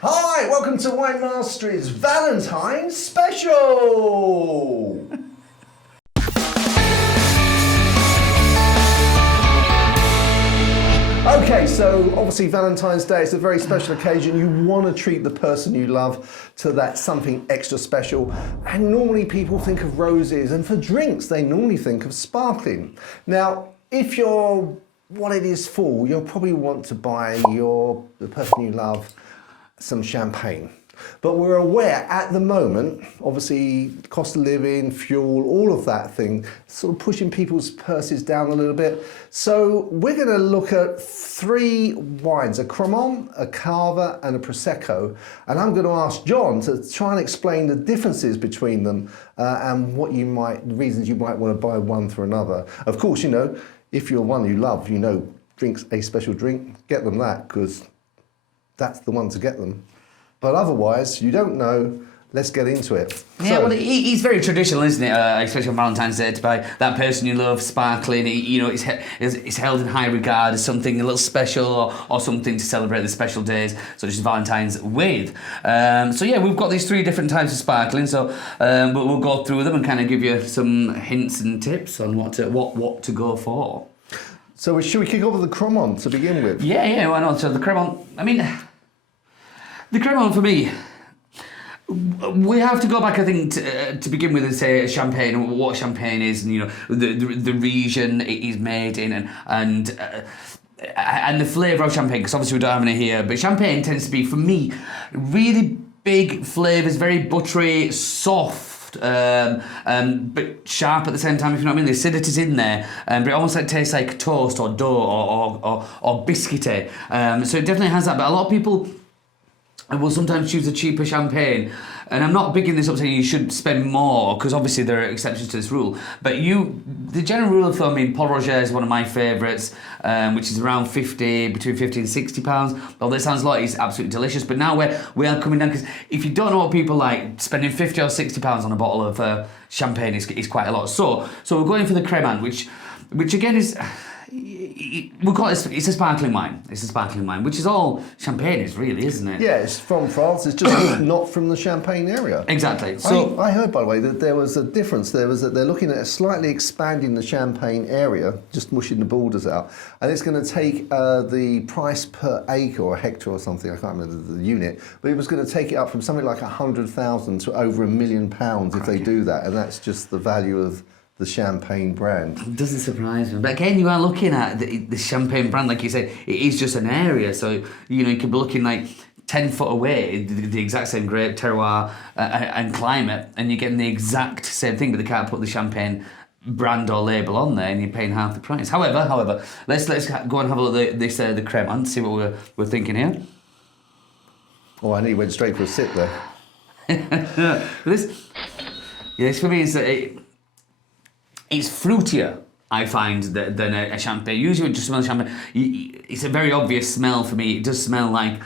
Hi, welcome to Wine Mastery's Valentine special! Okay, so obviously Valentine's Day is a very special occasion. You want to treat the person you love to that something extra special. And normally people think of roses, and for drinks they normally think of sparkling. Now, if you're what it is for, you'll probably want to buy the person you love some champagne. But we're aware at the moment, obviously cost of living, fuel, all of that thing, sort of pushing people's purses down a little bit. So we're going to look at 3 wines, a Cremant, a Cava and a Prosecco. And I'm going to ask John to try and explain the differences between them and reasons you might want to buy one for another. Of course, you know, if you're one you love, you know, drinks a special drink, get them that, because that's the one to get them. But otherwise, you don't know. Let's get into it. Yeah, so, well, it's very traditional, isn't it? Especially on Valentine's Day, to buy that person you love, sparkling. It's held in high regard as something a little special or something to celebrate the special days, such as Valentine's with. So yeah, we've got these 3 different types of sparkling. So we'll go through them and kind of give you some hints and tips on what to go for. So should we kick off with the Cremant to begin with? Yeah, why not? So the Cremant, the Cremant for me, we have to go back, I think, to begin with and say champagne, what champagne is, and the region it is made in, and the flavour of champagne. Because obviously we don't have any here, but champagne tends to be, for me, really big flavours, very buttery, soft, but sharp at the same time. If you know what I mean, the acidity's in there, but it almost tastes like toast or dough or biscuity. So it definitely has that. But a lot of people will sometimes choose a cheaper champagne, and I'm not bigging this up saying you should spend more, because obviously there are exceptions to this rule, but the general rule of thumb, Paul Roger is one of my favourites, which is around between 50 and 60 pounds. Although it sounds like it's absolutely delicious, but now we are coming down, because if you don't know what people like, spending 50 or 60 pounds on a bottle of champagne is quite a lot. So we're going for the Cremant, which again is, we call it, it's a sparkling wine. It's a sparkling wine, which is all champagne is, really, isn't it? Yeah, it's from France. It's just not from the Champagne area. Exactly. So I heard, by the way, that there was a difference. There was that they're looking at slightly expanding the Champagne area, just mushing the borders out, and it's going to take the price per acre or hectare or something. I can't remember the unit, but it was going to take it up from something like 100,000 to over £1 million if they do that, and that's just the value of the champagne brand. It doesn't surprise me. But again, you are looking at the champagne brand, like you said, it is just an area. So, you could be looking like 10 foot away, the exact same grape, terroir and climate, and you're getting the exact same thing, but they can't put the champagne brand or label on there, and you're paying half the price. However, let's go and have a look at this, the Cremant, see what we're thinking here. Oh, I nearly went straight for a sip there. This for me is it's fruitier, I find, than a champagne. Usually when you just smell champagne, it's a very obvious smell for me. It does smell like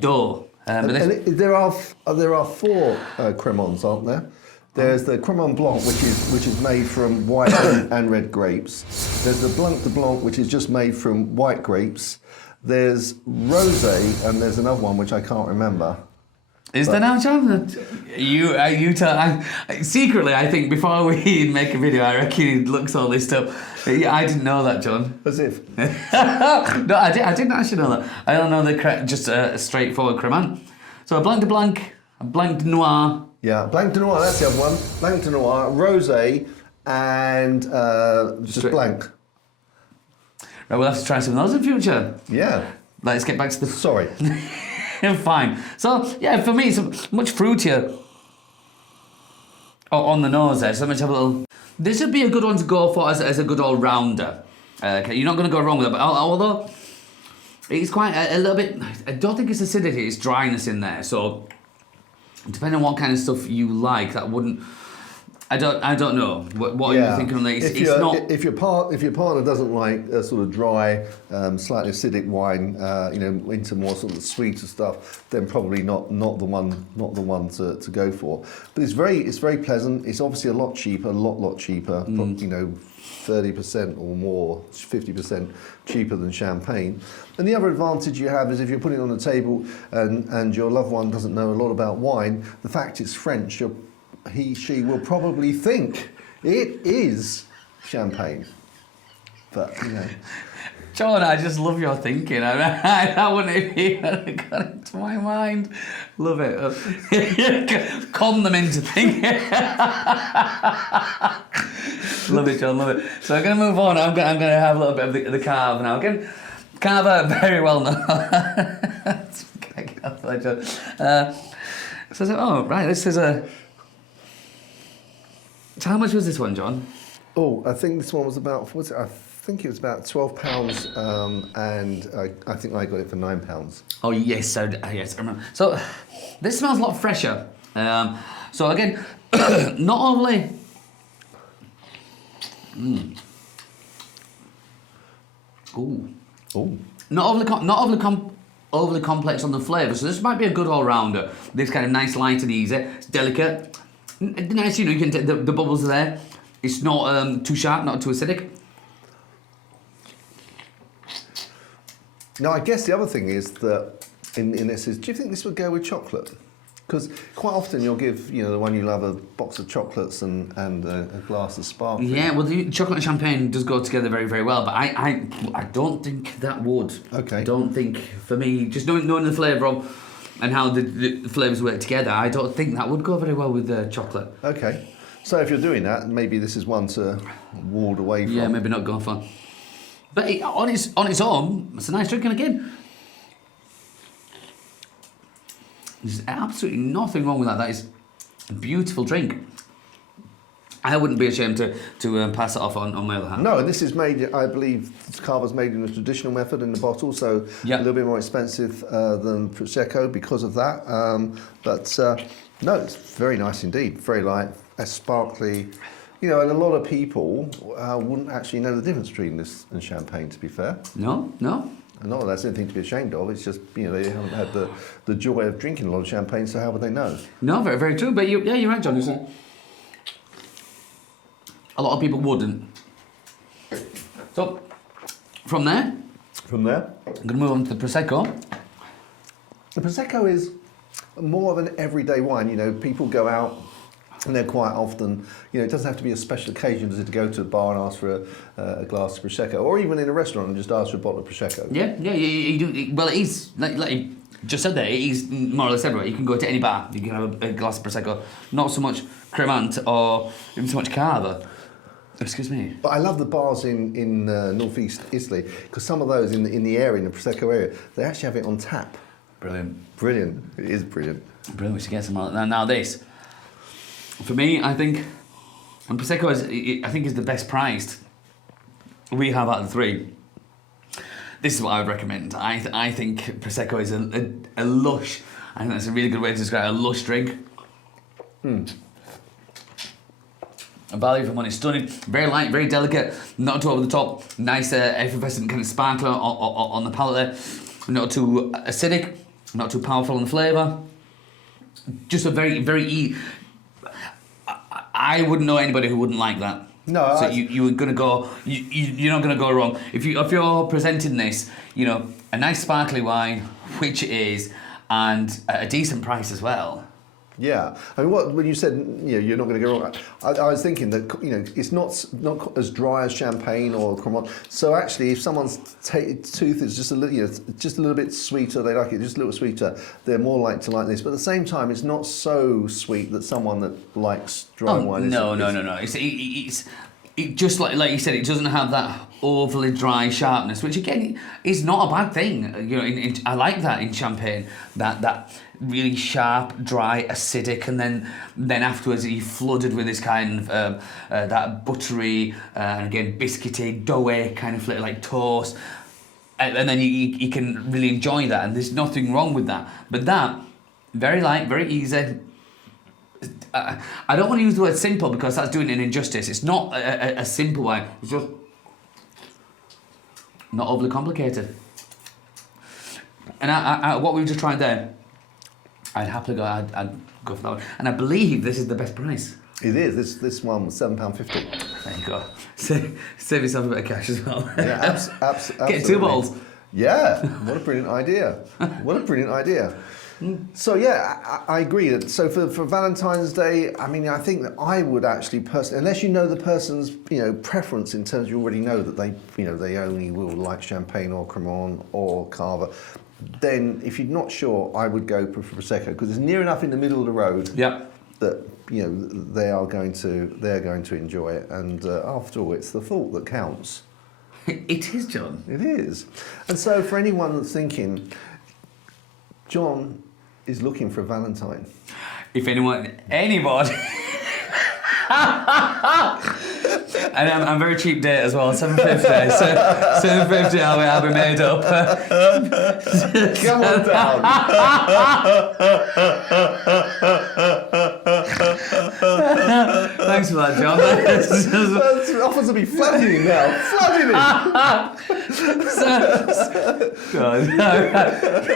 dough. And there are 4 Cremants, aren't there? There's the Cremant Blanc, which is made from white and red grapes. There's the Blanc de Blanc, which is just made from white grapes. There's Rosé, and there's another one which I can't remember. Is there now, John? Secretly, I think before we make a video, I reckon he looks all this stuff. Yeah, I didn't know that, John. As if. No, I didn't actually know that. I don't know just a straightforward Cremant. So a Blanc de Blanc, a Blanc de Noir. Yeah, Blanc de Noir, that's the other one. Blanc de Noir, Rosé, and just Blanc. Right, we'll have to try some of those in future. Yeah. Let's get back to the... Sorry. Fine. So, yeah, for me, it's much fruitier on the nose there. So let's have a little... This would be a good one to go for as a good all-rounder. Okay, you're not going to go wrong with it, but although it's quite a little bit... I don't think it's acidity, it's dryness in there. So, depending on what kind of stuff you like, that wouldn't... I don't know. What are you thinking on that? If your partner doesn't like a sort of dry, slightly acidic wine, into more sort of sweeter stuff, then probably not the one to go for. But it's very pleasant. It's obviously a lot cheaper, a lot cheaper. 30% or more, 50% cheaper than champagne. And the other advantage you have is if you're putting it on the table and your loved one doesn't know a lot about wine, the fact it's French, she will probably think it is champagne. But, you know. John, I just love your thinking. I wouldn't have even got into my mind. Love it. Con them into thinking. Love it, John, love it. So I'm going to move on. I'm going to have a little bit of the Cava now. Again, Cava, very well known. This is a... So how much was this one, John? Oh, I think this one was about, I think it was about £12, and I think I got it for £9. Oh yes, yes, I remember. So this smells a lot fresher. So again, not overly. Ooh. Not overly complex on the flavour. So this might be a good all-rounder. This kind of nice, light and easy. It's delicate. Nice, you know, you can take the bubbles are there. It's not too sharp, not too acidic. Now, I guess the other thing is that in this is, do you think this would go with chocolate? Because quite often you'll give, you know, the one you love a box of chocolates and a glass of sparkling. Yeah, well, the chocolate and champagne does go together very, very well, but I don't think that would. Okay. I don't think, for me, just knowing the flavour of and how the flavours work together, I don't think that would go very well with the chocolate. Okay. So if you're doing that, maybe this is one to ward away from. Yeah, maybe not go for. But on its own, it's a nice drink, and again, there's absolutely nothing wrong with that. That is a beautiful drink. I wouldn't be ashamed to pass it off on my other hand. No, and this is made, I believe, Cava's made in a traditional method in the bottle, so a little bit more expensive than Prosecco because of that. No, it's very nice indeed. Very light, sparkly. You know, and a lot of people wouldn't actually know the difference between this and champagne, to be fair. No. And not that that's anything to be ashamed of, it's just, you know, they haven't had the joy of drinking a lot of champagne, so how would they know? No, very, very true. But you're right, John. Isn't it? A lot of people wouldn't. So, from there, I'm going to move on to the Prosecco. The Prosecco is more of an everyday wine. You know, people go out and they're quite often, you know, it doesn't have to be a special occasion, does it, to go to a bar and ask for a glass of Prosecco, or even in a restaurant and just ask for a bottle of Prosecco. Yeah, you do. Well, it is, like you just said there, it is more or less everywhere. You can go to any bar, you can have a glass of Prosecco. Not so much Cremant or even so much Cava. Excuse me. But I love the bars in northeast Italy, because some of those in the area, in the Prosecco area, they actually have it on tap. Brilliant. Brilliant. It is brilliant. Brilliant. We should get some like that. Now this, for me, I think, and Prosecco is the best priced we have out of the three. This is what I would recommend. I think Prosecco is a lush. I think that's a really good way to describe a lush drink. A value for money, stunning, very light, very delicate, not too over the top, nice effervescent kind of sparkler on the palate there, not too acidic, not too powerful in the flavour. Just a very, very I wouldn't know anybody who wouldn't like that. No, so you were gonna go. You're not gonna go wrong if you're presenting this. You know, a nice sparkly wine, which it is, and at a decent price as well. Yeah, I mean, when you said, you know, you're not going to go wrong, I was thinking that, you know, it's not as dry as champagne or Cremant. So actually, if someone's tooth is just a little, you know, just a little bit sweeter, they like it just a little sweeter, they're more likely to like this. But at the same time, it's not so sweet that someone that likes dry wine. No. It just like you said, it doesn't have that overly dry sharpness, which again is not a bad thing. You know, I like that in champagne, that really sharp, dry, acidic, and then afterwards you're flooded with this kind of that buttery and again biscuity, doughy kind of flavor, like toast, and then you can really enjoy that, and there's nothing wrong with that. But that very light, very easy. I don't want to use the word simple because that's doing an injustice. It's not a simple wine. It's just not overly complicated. And what we've just tried there, I'd happily go. I'd go for that one. And I believe this is the best price. It is. This one was £7.50. There you go. Save yourself a bit of cash as well. Yeah, absolutely. Get 2 bottles. Yeah, what a brilliant idea. What a brilliant idea. So yeah, I agree. So for Valentine's Day, I mean, I think that I would actually personally, unless you know the person's preference in terms you already know that they only will like champagne or Cremant or Cava, then if you're not sure, I would go for Prosecco because it's near enough in the middle of the road. Yep. That they're going to enjoy it, and after all, it's the thought that counts. It is, John. It is. And so for anyone that's thinking, John is looking for a Valentine. If anybody. And I'm very cheap date as well, $7.50. So $7.50, I'll be made up. Come on down. Thanks for that, John. That's offers to be flooding him now. Flooding him.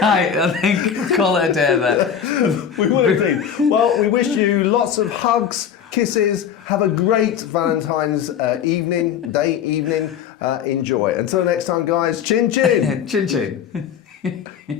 Right, I think call it a day then. We will indeed. Well, we wish you lots of hugs, kisses. Have a great Valentine's evening. Enjoy. Until next time, guys. Chin chin. Chin chin.